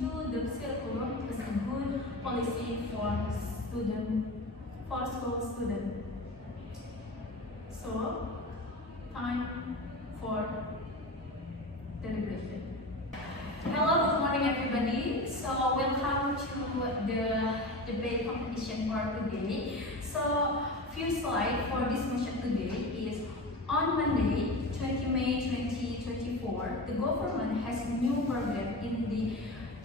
view the curriculum as a good policy for school students. So, time for deliberation. Hello, good morning everybody. So, welcome to the debate competition for today. So, few slides for this motion today is on Monday, 20 May 2024, the government has a new program in the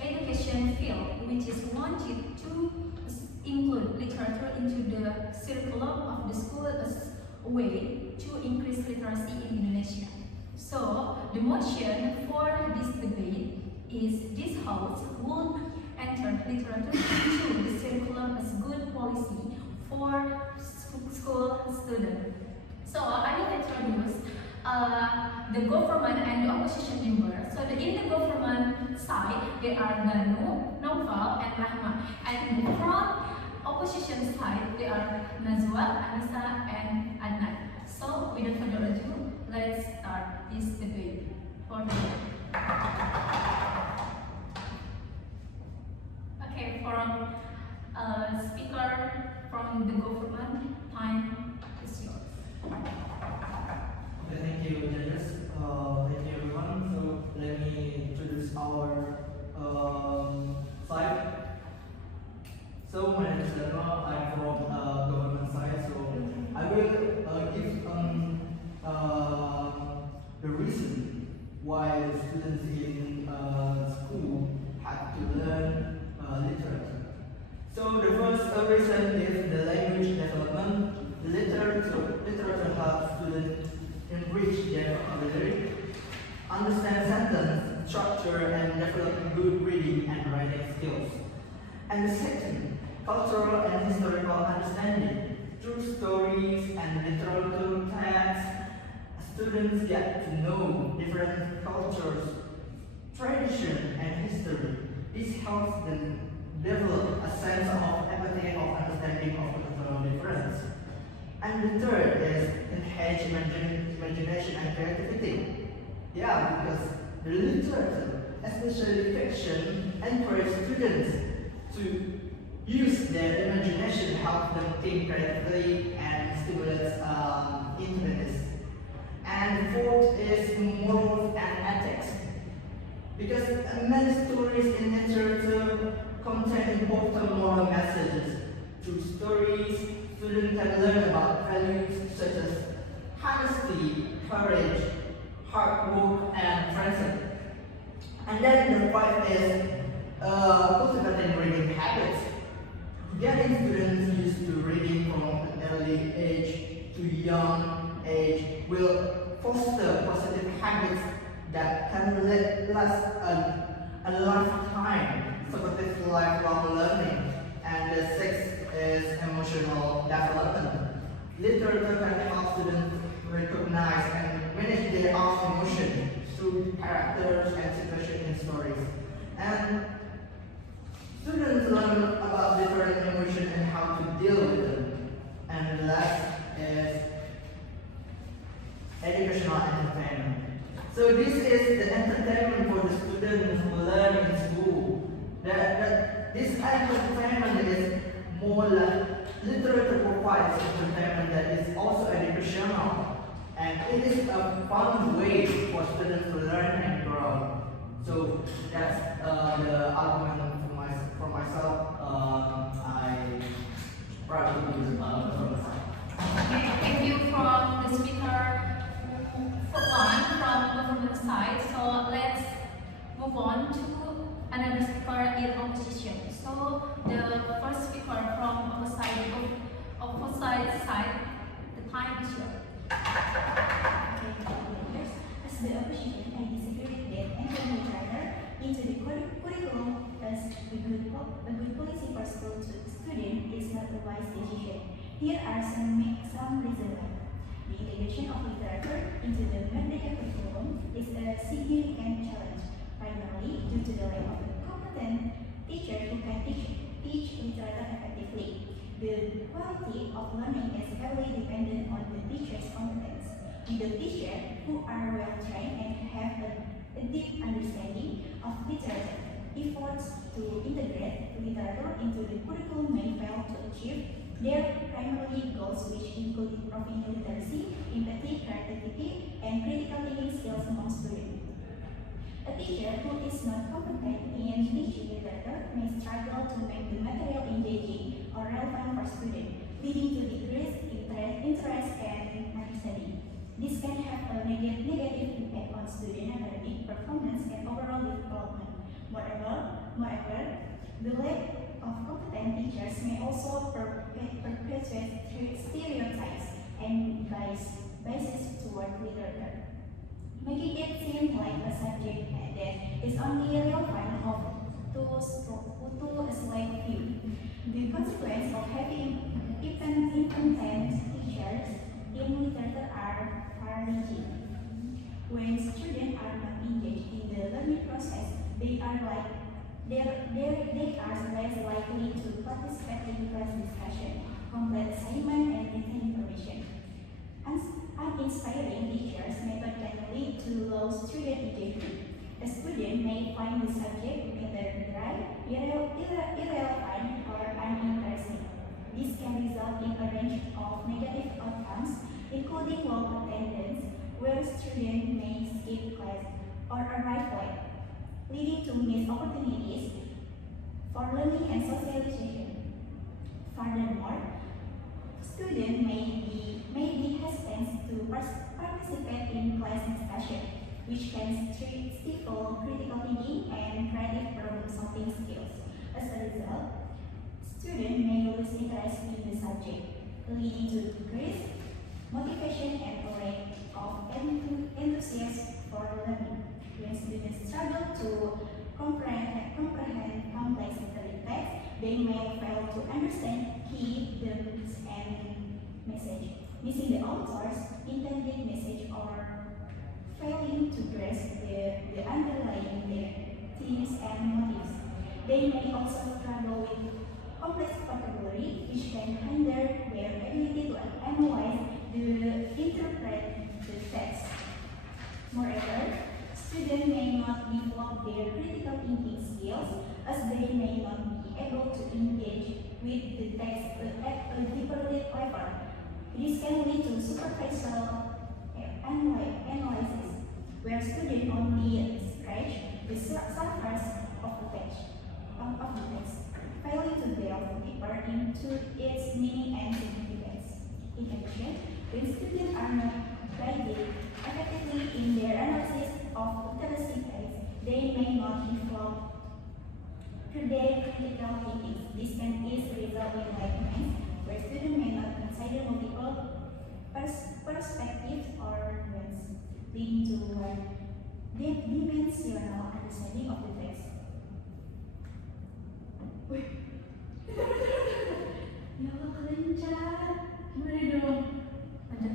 education field, which is wanted to include literature into the curriculum of the school as a way to increase literacy in Indonesia. So, the motion for this debate is this house would enter literature into the curriculum as good policy for school students. So, I will introduce the government and the opposition members. So, in the government side, there are Danu, Naufal, and Rahma. And from opposition side, there are Nazwa, Anisa, and Adnan. So, without further ado, let's start this debate for the Okay, from speaker from the government, time is yours. Okay, thank you, judges. Thank you, everyone. So let me introduce our side. So my name is Danu. I'm from government side. So I will give the reason why the students in school have to learn literature. So the first reason is the language development. Literature helps students enrich their vocabulary, understand sentence structure, and develop good reading and writing skills. And the second, cultural and historical understanding. Through stories and literature texts, students get to know different cultures, tradition, and history. This helps them develop a sense of empathy and of understanding of cultural difference. And the third is enhance imagination and creativity. Yeah, because the literature, especially fiction, encourages students to use their imagination, help them think creatively, and stimulates intelligence. And fourth is morals and ethics. Because many stories in literature contain important moral messages. Through stories, students can learn about values such as honesty, courage, hard work, and friendship. And then the fifth is cultivating reading habits. Getting students used to reading from an early age to young age will foster positive habits that can last a lifetime, supportive lifelong learning. And the sixth is emotional development. Literature can help students recognize and manage their own emotions through characters and situations in stories. And students learn about different emotions and how to deal with them. And the last is educational entertainment. So this is the entertainment for the students who learn in school. This entertainment is more like literature provides entertainment that is also educational, and it is a fun way for students to learn and grow. So that's the argument for myself. I probably use from the side. Okay, thank you from the speaker from government side. So let's move on to another speaker in opposition. So the first speaker from opposite side, the time is yours. As the opposition, I disagree that entering literature into the curriculum as a good policy for school students is not a wise decision. Here are some reasons why. The integration of literature into the mandatory curriculum is a significant challenge, primarily due to the lack of a competent teacher who can teach literature effectively. The quality of learning is heavily dependent on the teacher's competence. With the teachers who are well trained and have a deep understanding of literature, efforts to integrate literature into the curriculum may fail to achieve their primary goals, which include improving literacy, empathy, creativity, and critical thinking skills among students. A teacher who is not competent in teaching literature may struggle to make the material engaging or relevant for students, leading to decreased interest and understanding. This can have a negative impact on student academic performance and overall development. Moreover, the lack of competent teachers may also perpetuate stereotypes and biases toward literature, making it seem like a subject that is only relevant to a select few. The consequence of having incompetent teachers in literature are far-reaching. When students are not engaged in the learning process, they are less likely to participate in class discussion, complete assignment, and retain information. Uninspiring teachers method can lead to low student engagement. A student may find the subject either dry, irrelevant, or uninteresting. This can result in a range of negative outcomes, including low attendance, where students may skip class or arrive late, leading to missed opportunities for learning and socialization. Furthermore, students may be hesitant to participate in class discussion, which can stifle critical thinking and creative problem-solving skills. As a result, students may lose interest in the subject, leading to decreased motivation and a lack of enthusiasm for learning. When students struggle to comprehend complex literary texts, they may fail to understand key themes and message, missing the author's intended message or failing to grasp the underlying themes and motives. They may also struggle with complex vocabulary, which can hinder their ability to analyze and interpret the text. Moreover, students may not develop their critical thinking skills, as they may not be able to engage with the text at a deeper level. This can lead to superficial analysis, where students only scratch the surface of the text, failing to delve deeper into its meaning and significance. In addition, when students are not guided effectively in their analysis of literacy texts, they may not develop critical thinking. This can easily result in enlightenment, where students may not consider multiple perspectives or views, leading to dimensional understanding of the text. Ya Allah, kelencar. Gimana dong? Lanjut.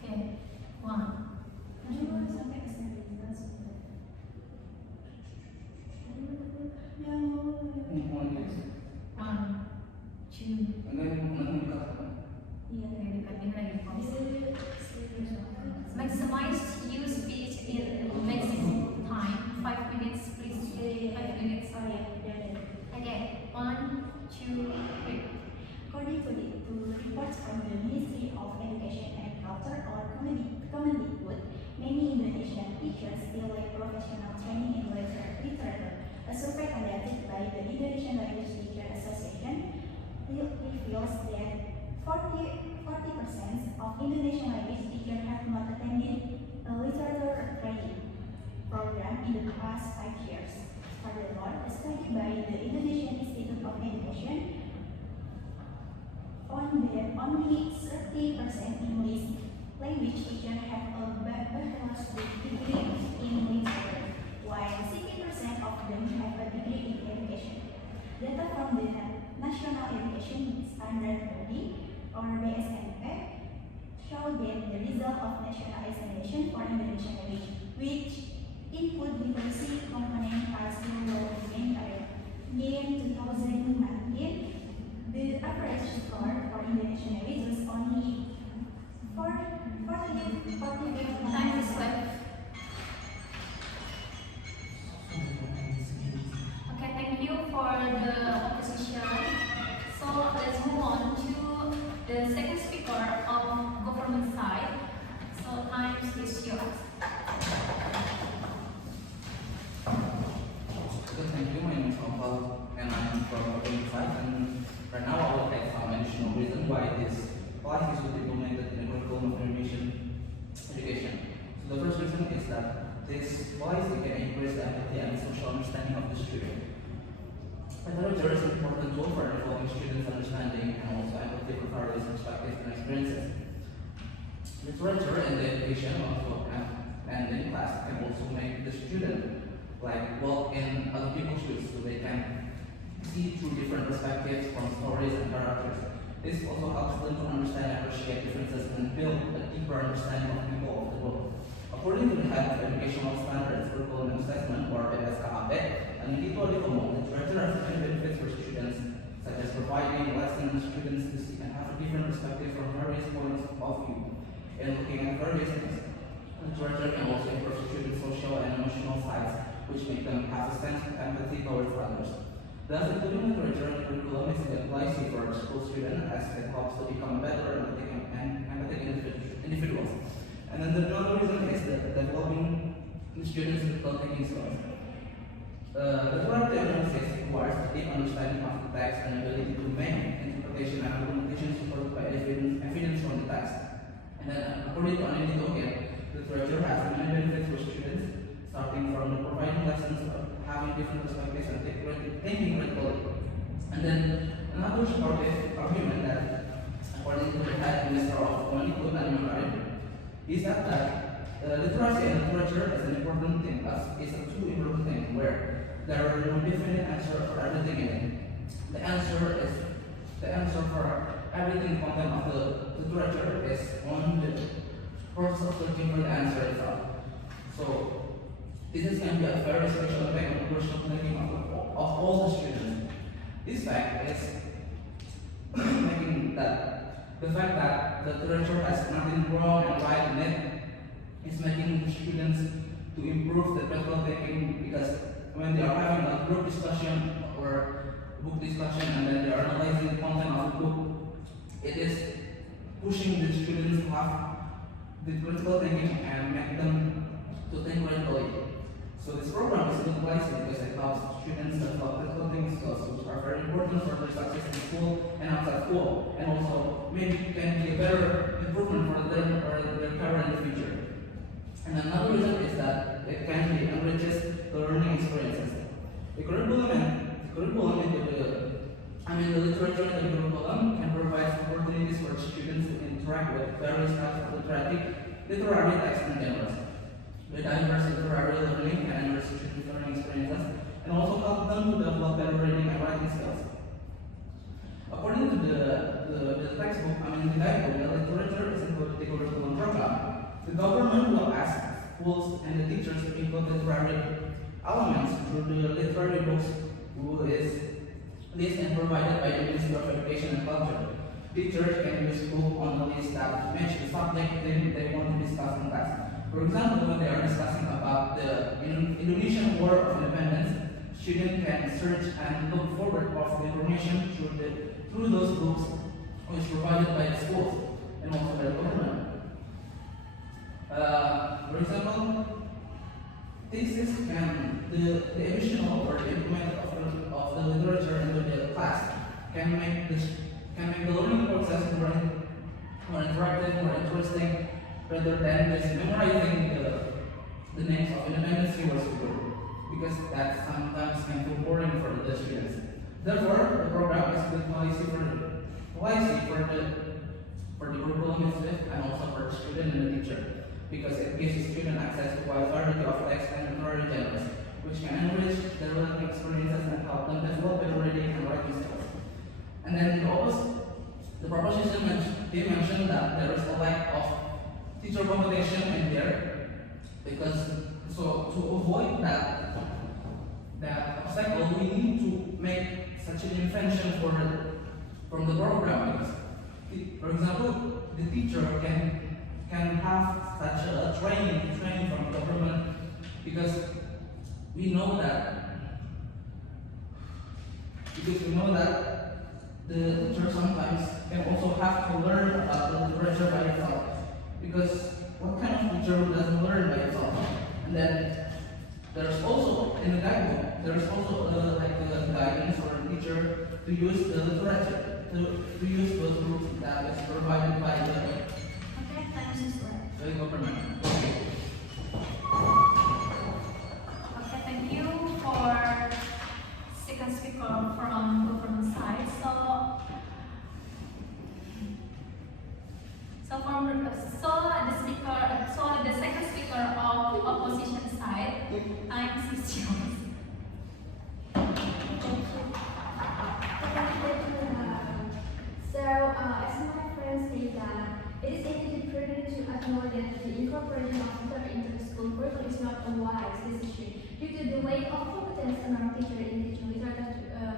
Okay, one. Sampai ke One, two. Maximize use speech in maximum time. 5 minutes, please. 5 minutes. Okay, 1, 2, 3. According to reports from the Ministry of Education and Culture or Kemendikbud, many Indonesian teachers still lack professional training in literature. A survey conducted by the Indonesian Language Teacher Association reveals that 40% of Indonesian language teachers have not attended a literature training program in the past 5 years. Furthermore, a study by the Indonesian Institute of Education found that only 30% English language teachers have a bachelor's degree in literature, while 60% of them have a degree in education. Data from the National Education Standard Body, or BSNP, show that the result of national examination for Indonesian language, which include literacy component, are still low in many areas. In 2019, the average score for Indonesian language was only 45. Time is left. This policy can increase the empathy and social understanding of the student. Literature is an important tool for involving students' understanding and also empathy for various perspectives and experiences. Literature in the education also and in class can also make the student walk in other people's shoes, so they can see through different perspectives from stories and characters. This also helps them to understand and appreciate differences and build a deeper understanding of people of the world. According to the Head of Educational Standards, Curriculum and Assessment, or Aiska, an individual literature has many benefits for students, such as providing lessons students to see and have a different perspective from various points of view. And looking at various things, literature can also improve students' social and emotional sides, which make them have a sense of empathy towards others. Thus, including literature in the curriculum is a policy for school students as it helps to become better empathetic individuals. And then another reason is that developing the students' critical thinking skills. Literary analysis requires a deep understanding of the text and ability to make interpretation and argumentation supported by evidence from the text. And then, according to Adjudicator, literature has many benefits for students, starting from providing lessons of having different perspectives and thinking critically. And then, another supportive argument that, according to the head minister of Adnan Abimanyu, is that literacy and literature is an important thing, is a two important thing where there are no definite answer for everything in it. The answer for everything content of the literature is on the process of searching for the answer itself. So this is going to be a very special effect on the personal thinking of all the students. This fact is making that the fact that the literature has nothing wrong and right in it is making the students to improve their critical thinking, because when they are having a group discussion or book discussion and then they are analyzing the content of the book, it is pushing the students to have the critical thinking and make them to think critically. So this program is a good policy because it helps students develop critical thinking skills, which are very important for their success in school and outside school, and also maybe can be a better improvement for them or their career in the future. And another reason is that it can be enriches the learning experiences. The curriculum in the literature in the curriculum can provide opportunities for students to interact with various types of literary texts and genres. The diverse literary learning can enrich students' learning experiences and also help them to develop better reading and writing skills. According to the textbook, the guidebook, the literature is included in the curriculum program. The government will ask schools and the teachers to include literary elements through the literary books, who is listed and provided by the Ministry of Education and Culture. Teachers can use book on the list that match the subject they want to discuss in class. For example, when they are discussing about the Indonesian War of Independence, students can search and look forward of the information through those books, which is provided by the schools and also by the government. For example, the additional or the implement of the literature into the class can make the learning process more interactive, more interesting, rather than just memorizing the names of independence heroes, because that sometimes can be boring for the students. Therefore, the program is a good policy for the curriculum itself and also for the student and the teacher, because it gives the student access to a wide variety of text and literary genres, which can enrich their learning experiences and help them develop better reading and writing skills. And then the proposition mentioned that there is a lack of teacher competition in there, because so to avoid that obstacle, we need to make such an invention from the program. Because for example, the teacher can have such a training from the government, because we know that the teacher sometimes can also have to learn about the literature by itself. Because what kind of teacher doesn't learn by itself? And then there's also in the guidebook, there's also a guidance for a teacher to use the literature, to use those books that is provided by the government. second speaker from government side. So the second speaker of opposition side, I'm Susi. As my friend stated, it is indeed prudent to acknowledge that the incorporation of literature into the school curriculum is not a wise decision due to the lack of competence among teachers in teaching literature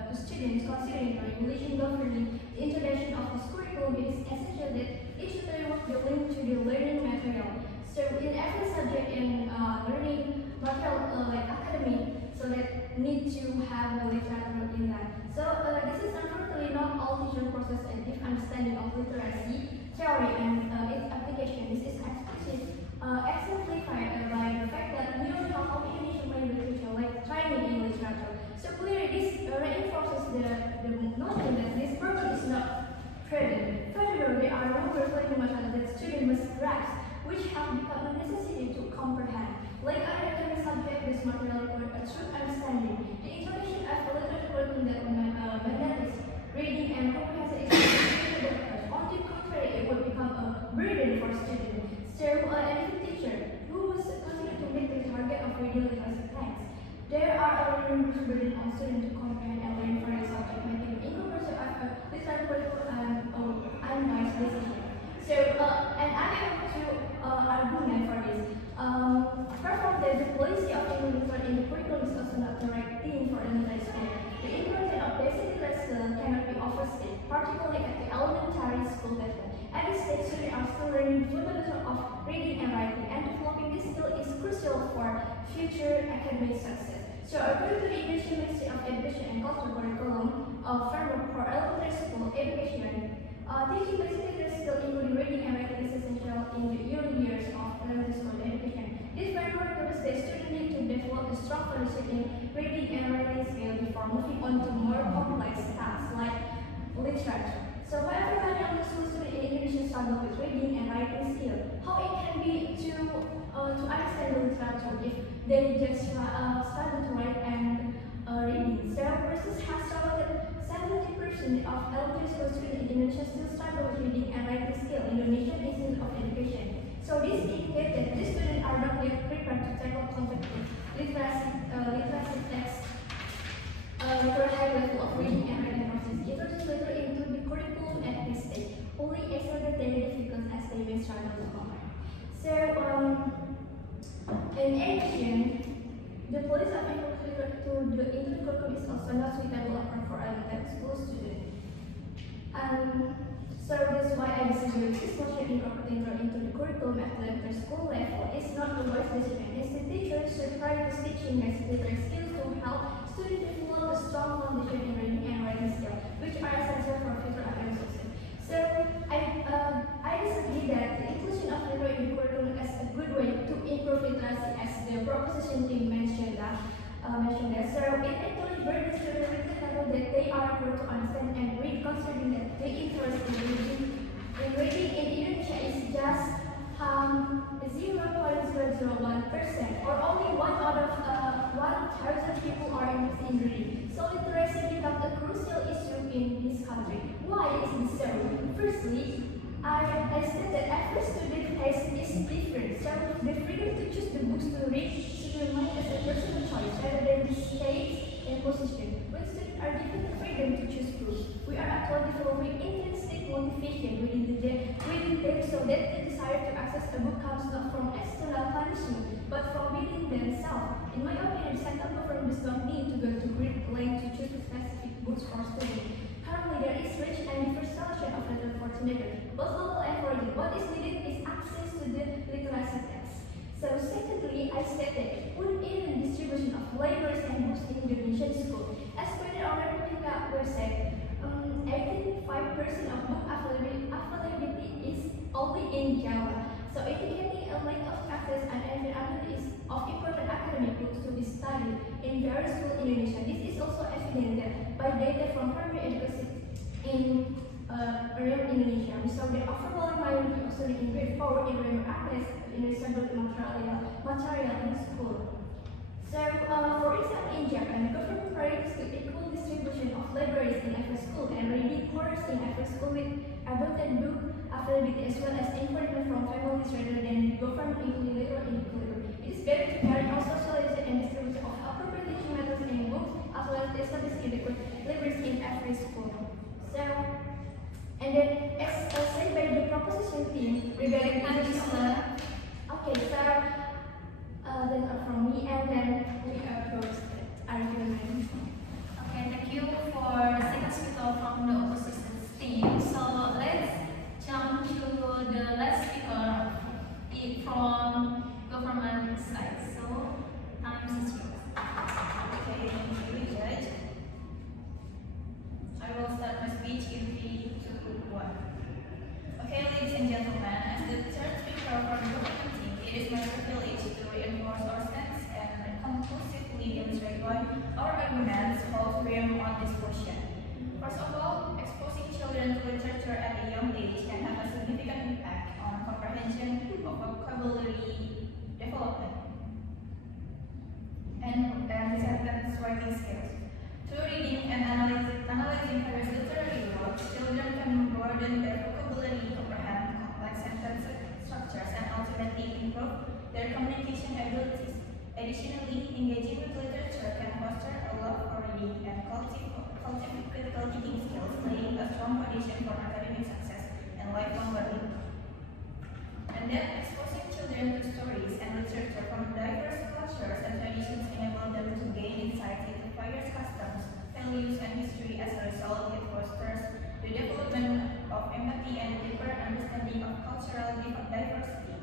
to students. Considering the regulation governing the introduction of this curriculum, it is essential that each tutor must be linked to the learning material. So in every subject in learning material like academic, so that need to have the literature in that. So this is unfortunately not all teachers possess a deep understanding of literacy, theory, and its application. This is exemplified by the fact that we don't have option in literature like training in literature. So clearly this reinforces the notion that this program is not prudent. Furthermore, there are numerous learning materials that students must grasp, which have become a necessity to comprehend. Like other academic subjects, this material requires a true understanding. The introduction of a literature curriculum that mandates reading and comprehension is on the contrary, it would become a burden for students. So, any teacher who must continue to meet the target of reading literacy text, there are a numerous burden on students to comprehend and learn for a subject, making incorporation of a literature curriculum unwise decision. So, and I have to argument for this. Apart from that, the policy of literature in the curriculum is also not the right thing for elementary school. The importance of basic literacy cannot be overstated, particularly at the elementary school level. At this stage, students are still learning the fundamentals of reading and writing, and developing this skill is crucial for future academic success. So, according to the Indonesian Ministry of Education and Culture curriculum framework for elementary school education, teaching basic literacy skill including reading and writing is essential in the early years of elementary school education. This framework covers the students need to develop a strong foundation in reading and writing skill before moving on to more complex tasks like literature. So for everybody on the school student in Indonesia struggle with reading and writing skill, how it can be to understand the literature if they just struggle to write and reading. So persons have struggled with 70% of elementary school students in Indonesia still struggle with reading and writing skill in Indonesian Institute of Education. So this indicates that these students are not yet prepared to tackle competitive literacy text with a high level of reading and writing process. Introduce later into the curriculum at this stage, only accelerate their difficult as they may struggle to comprehend. So in addition, the policy of literature to the into the curriculum is also not suitable for elementary school students. So that's why I disagree with this motion incorporating into the curriculum at the elementary school level. It's not a wise decision. Instead, teachers should prioritize teaching basic literacy skills to help students develop a strong foundation in reading and writing skills, which are essential for future academic success. So I disagree that the inclusion of literature in the curriculum is a good way to improve literacy, as the proposition team mentioned that. So it actually burdens the reading level that they are able to understand and read, considering that the interest in reading in Indonesia is just 0.001%, or only 1 out of 1,000 people are interested in reading. So literacy becomes a crucial issue in this country. Why is this so? Firstly, I said that every student taste is different, so the freedom to choose the books to read should remain as a personal choice rather than the state and position. When students are given the freedom to choose books, we are actually developing intrinsic motivation within them, so that the desire to access a book comes not from external punishment, but from within themselves. In my opinion, the central government does not need to go to great length to choose specific books for students. Currently, there is rich and diverse selection of literature for teenagers, both local and foreign. What is needed is access to the literacy text. So secondly, I stated uneven distribution of libraries and books in Indonesian school. As per our Republika website, 85% of book availability is only in Java. So indicating a lack of access and availability of important academic books to be studied in various schools in Indonesia. This is also evident by data from primary education in around Indonesia. We saw the overwhelming majority of students in grade 4 in grammar access in recycled material in school. So, for example, in Japan, the government priorities to equal distribution of libraries in every school and reading corners in every school with adopted book availability as well as encouragement from families rather than government individual. It is better to carry out socialization and distribution of appropriate teaching methods and books as well as establish adequate libraries in every school. So, and then as said by the proposition team regarding Anisa. okay, so then from me and then we approach the argument. Okay, thank you for the second speaker from the opposition team. So let's jump to the last speaker from government side. So time is yours. Okay, thank you, Judge. I will start my speech in 3, 2, 1. Okay, ladies and gentlemen, as the third speaker from the government team, it is my privilege to reinforce our stance and conclusively demonstrate why our arguments hold firm on this motion. First of all, exposing children to literature at a young age can have a significant impact on comprehension of vocabulary development and sentence writing skills. Through reading and analyzing various literary works, children can broaden their vocabulary, comprehend complex sentence structures, and ultimately improve their communication abilities. Additionally, engaging with literature can foster a love for reading and cultivate critical thinking skills, laying a strong foundation for academic success and lifelong learning. And then, exposing children to stories and literature from diverse cultures and traditions enable them to gain insight into various customs, values, and history. As a result, it fosters the development of empathy and deeper understanding of cultural diversity.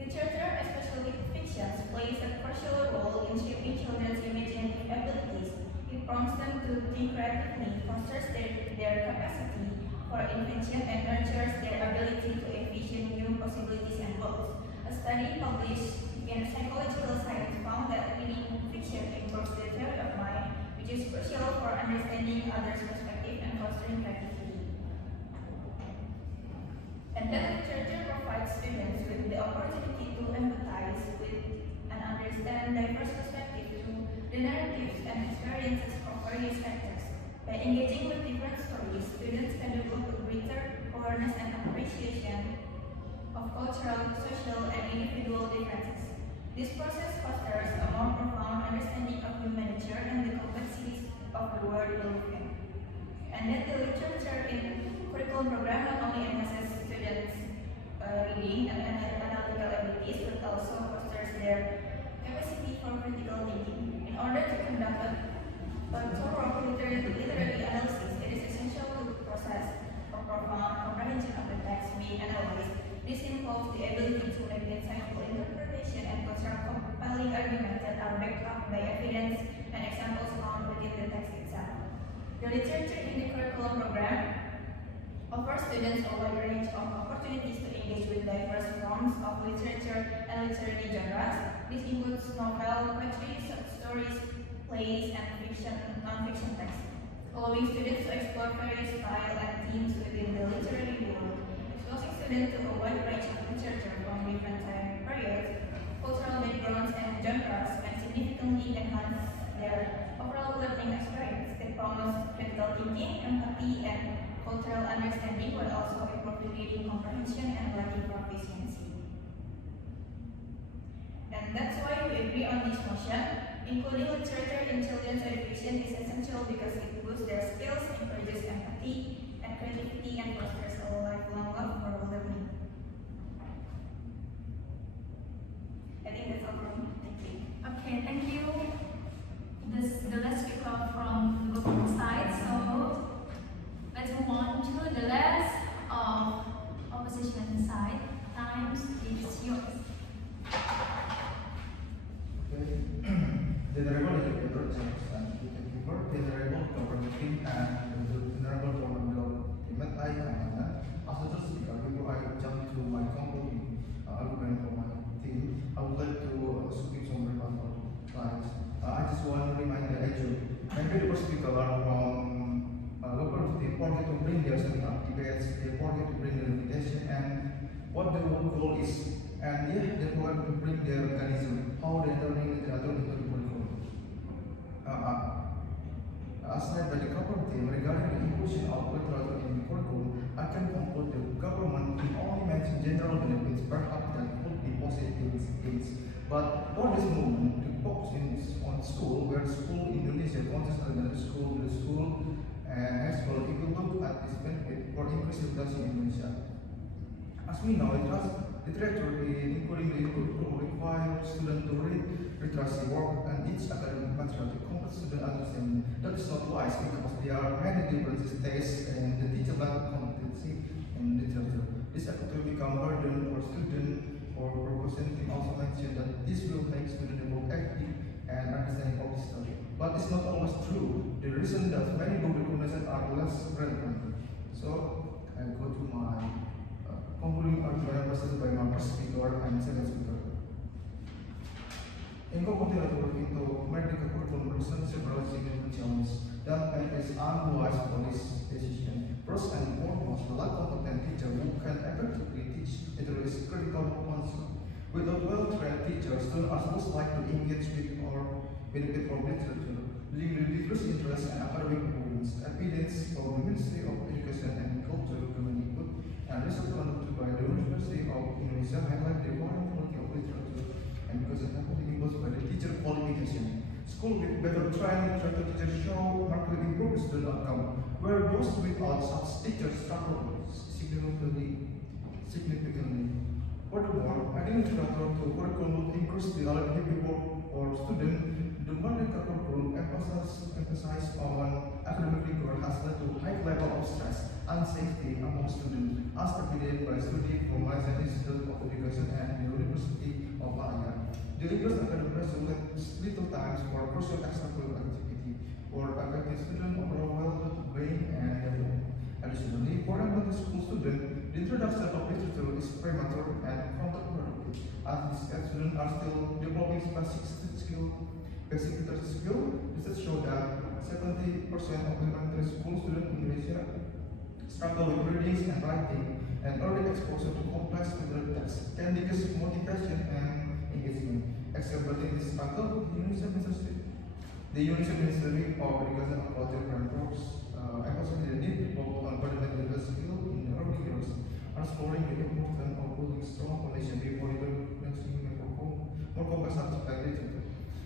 Literature, especially fictions, plays a crucial role in shaping children's imaginative abilities. It prompts them to think creatively, fosters their capacity for invention, and nurtures their ability to envision new possibilities and goals. A study published in Psychological Science found that reading fiction improves the theory of mind, which is crucial for understanding others' perspective and fostering creativity. And that literature provides students with the opportunity to empathize with and understand diverse perspectives through the narratives and experiences of various actors. By engaging with different stories, students can develop a greater awareness and appreciation of cultural, social, and individual differences. This process fosters a more profound understanding of human nature and the complexities of the world we live in. And that the literature in curriculum program not only enhances students' reading and analytical abilities, but also fosters their capacity for critical thinking. In order to conduct a thorough literary analysis, it is essential to process a profound comprehension of the text being analyzed. This involves the ability to make insightful interpretation and construct compelling arguments that are backed up by evidence and examples found within the text itself. The literature in the curriculum program offers students a wide range of opportunities to engage with diverse forms of literature and literary genres. This includes novel, poetry, stories, plays, and non-fiction texts, allowing students to explore various styles and themes within the literary world. Exposing students to a wide range of literature from different time periods, cultural backgrounds, and genres can significantly enhance their overall learning experience. It promotes critical thinking, empathy, and cultural understanding, while also improving reading comprehension and writing proficiency. And that's why we agree on this motion. Including literature in children's education is essential because it boosts their skills, encourages empathy and creativity, and fosters a lifelong love for learning. I think that's all from me. Thank you. Okay, thank you. This is the last speaker from the government side. So let's move on to the last opposition side. Time is yours. The Honorable Adjudicator, Timekeeper, the Honorable Government team, and the Honorable Government team, I am as a third speaker. Before I jump to my concluding argument for my team, I would like to speak some remarks on slides. I just want to remind the maybe the first speaker from government team forget to bring their debates, they forget to bring their invitation and what the goal is. And yeah, they forgot to bring their organism, how they turning literature into the curriculum. as said by the government team regarding the inclusion of literature in the curriculum, I can conclude the government will only mention general benefits, perhaps that could be positive things. But for this movement, the focus on school, where school in Indonesia consists of the school, and as well, it will look at this benefit for increased literacy in Indonesia. As we know, literature, including the curriculum, requires students to read literacy work and each academic material to complete student understanding. That is not wise because there are many differences tastes and the teacher lack competency in literature. This activity will become burden for students or representative also mentioned that this will make students more active and understanding of the study. But it's not always true. The reason that many book recommendations are less relevant. So I go to my concluding argument presented by my first speaker and second speaker. Engkau continue to work into medical curriculum present several significant challenges that make this unwise policy decision. First and foremost, the lack of competent teacher who can effectively teach literacy is critical concept. Without well-trained teachers, students are most likely to engage with or benefit from literature, leading to diverse interests and academic performance. Evidence from the Ministry of Education and Culture, Goverment input, and research conducted by the University of Indonesia highlight the important quality of literature and because it happens imposed by the teacher qualification. School with better trained literature teachers show markedly improved student outcome, where those without such teachers struggle significantly. Furthermore, adding literature to curriculum would increase the eligibility for students. The Merdeka curriculum emphasis on academic rigor has led to high level of stress and safety among students, as evident by study from Malaysian Institute of Education and the University of Malaya. The rigorous academic pressure left little time for crucial extracurricular activity or affecting students' overall well-being and development. Additionally, for elementary school students, the introduction of literature is premature and counterproductive, as these students are still developing basic literacy skill. Research show that 70% of elementary school students in Indonesia struggle with reading and writing, and early exposure to complex literary texts can decrease motivation and engagement. Exacerbating this struggle, the Indonesian Ministry of Education and Culture emphasizes the need to focus on fundamental literacy skill in the early years, underscoring the importance of building strong foundation before introducing more complex subjects like literature.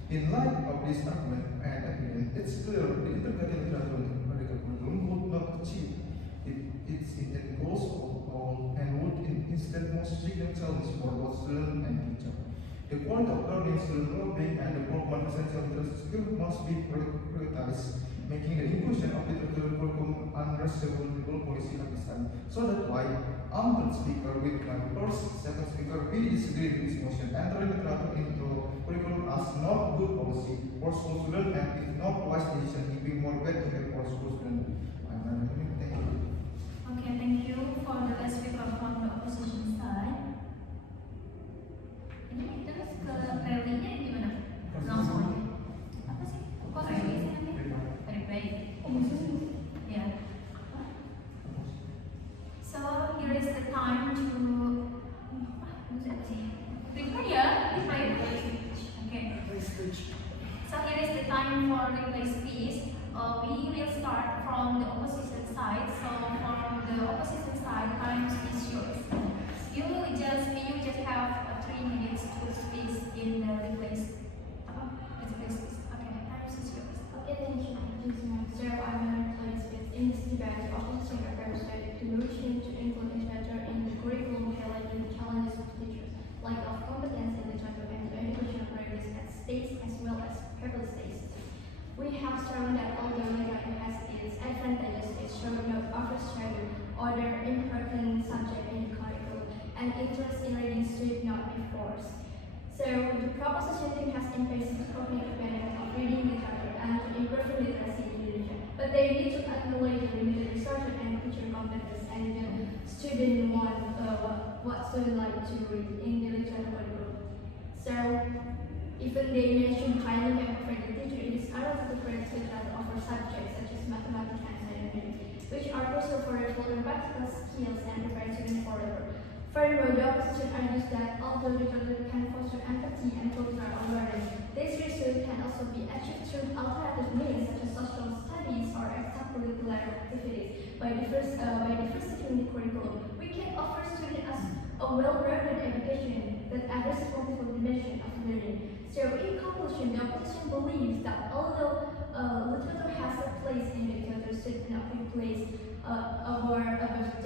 In light of this argument and evidence, it's clear the integrated literature medical curriculum would not achieve its intended goals and would instead most significant challenge for both student and teacher. The quality of learning, student well-being, and development essential literacy skill must be prioritized, making the inclusion of literature curriculum unreasonable policy at this time. So that's why I'm the speaker with my second speaker. We disagree with this motion. Entering literature into curriculum as not good policy for school students and if not wise decision, it will be more bad for school students. Thank you. Okay, thank you for the last speaker from the opposition side. Ini terus ke rally-nya gimana? Langsung aja. Apa sih? Kok rally sih nanti? Replay. Ya. So here is the time to replay ya, replay. Okay. So here is the time for replay speech. We will start from the opposition side. So from the opposition side, time is yours. You just have 3 minutes to speak in the replay. Okay, time is yours. Okay, thank you. So I'm going to play speech in this debate. Opposition refers to the motion to include literature in the curriculum highlighting the challenges of teachers, lack of competence in literature and the educational priorities at states as well as federal states. We have shown that although literature has its advantages, it should not overshadow other important subjects in the curriculum, and interest in reading should not be forced. So the proposition team has embraced the cognitive benefit of reading literature and to improve literacy in Indonesia, but they need to acknowledge the limited research and teacher competence and the student want what student like to read in the literature curriculum. So even they mention highly capable teacher, it is hard to differentiate literature over subjects such as mathematics and science, which are crucial for developing practical skills and prepare students for labor. Furthermore, the opposition argues that although literature can foster empathy and cultural awareness, this research can also be achieved through alternative means such as social studies hobbies or extracurricular activities. By diversifying the curriculum, we can offer students a well-rounded education that addresses multiple dimensions of learning. So, in conclusion, the opposition believes that although literature has a place in the culture, should not be placed above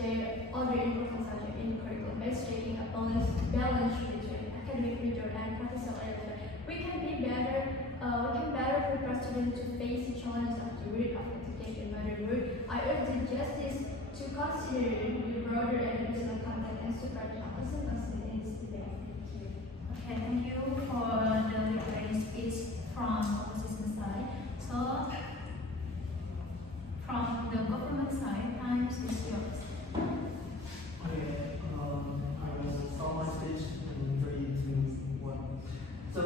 the other important subjects in the curriculum by striking a balance between academic rigor and practical element. We can better prepare students to face the challenges of the world of education. Furthermore, I urge the justice to consider the broader educational content and support the opposition in this debate. Thank you. Okay, thank you for the literary speech from opposition side. So, from the government side, time is yours. Okay, I was so much speech in 3, 2, 1. So,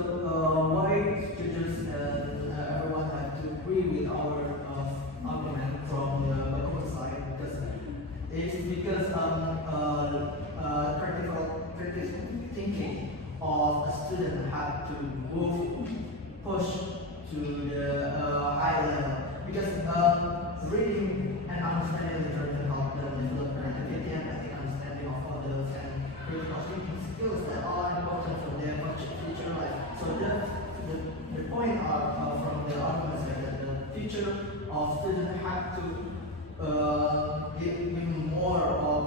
why students and everyone have to agree with our argument from the government side? Because critical thinking of a student have to push to the high level. Because reading and understanding literature help them develop creativity and ethical understanding of others and critical thinking skills that are important for their future life. So the point from the argument is that the future of students have to give more of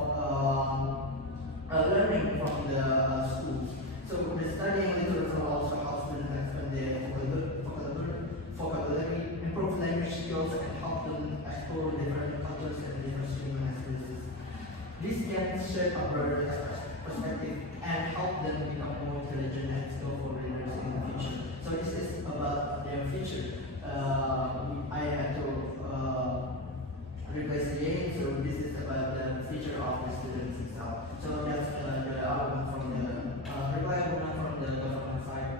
learning from the schools. So the studying literature also helps students expand their vocabulary, improve language skills, and help them explore different cultures and different human experiences. This can shape a broader perspective and help them become more intelligent and skillful readers in the future. So this is about their future. I had to replace the A, so this is about the future of the students itself. So that's the argument from the reply argument from the government side.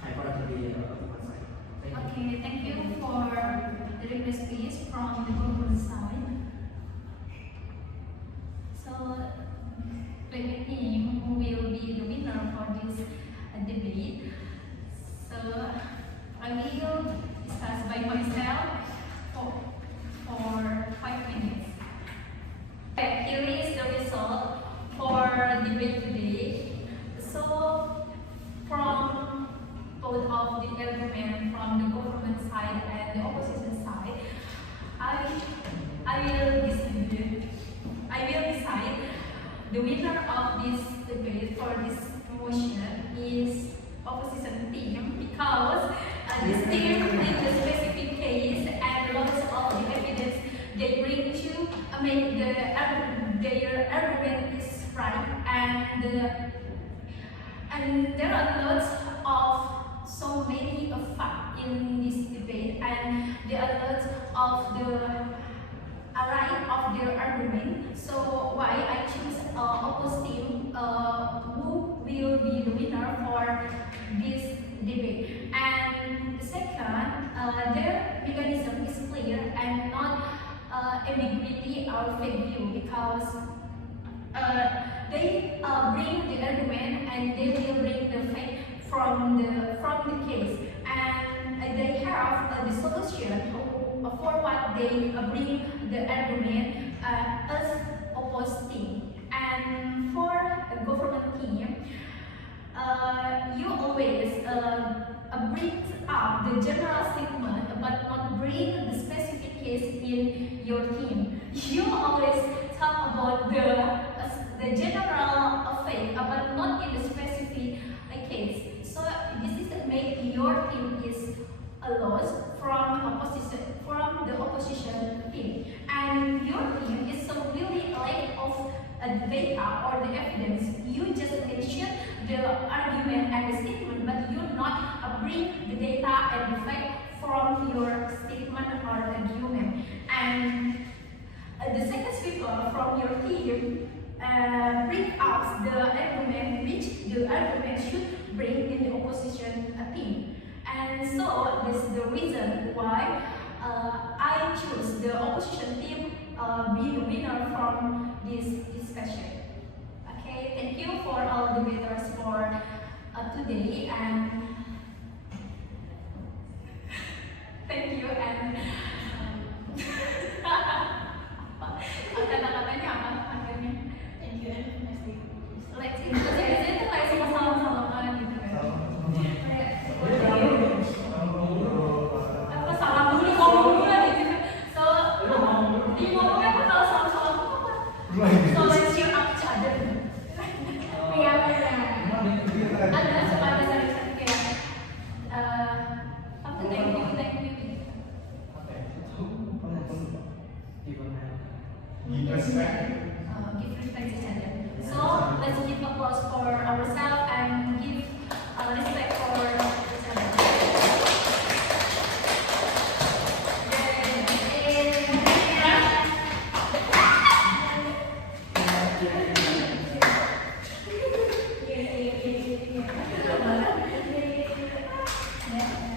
I partly the government side. Thank you. Okay, thank you for the request speech from the government side. So, let me name who will be the winner for this debate. So, I will discuss by myself for 5 minutes. Okay, here is the result for debate today. So, from both of the argument from the government side and the opposition side, I will decide the winner of this debate for this motion is opposition team because this team in the specific case and lots of the evidence they bring to their argument is right and there are lots of so many facts in this debate and there are lots of the right of their argument. So why I choose opposite team who will be the winner for this debate. And second, their mechanism is clear and not ambiguity or fake view because they bring the argument and they will bring the fact from the case and they have the solution for what they bring the argument as opposed team. And for a government team, you always bring up the general statement but not bring the specific case in your team. You always talk about the general effect but not in the specific case. So this is make your team is a loss from the opposition team, and your team is so really lack of data or the evidence. You just mention the argument and the statement, but you not bring the data and the fact from your statement or argument. And the second speaker from your team bring out the argument which the argument should bring in the opposition team. And so this is the reason why I choose the opposition team be the winner from this discussion. Okay, thank you for all the debaters for today. And respect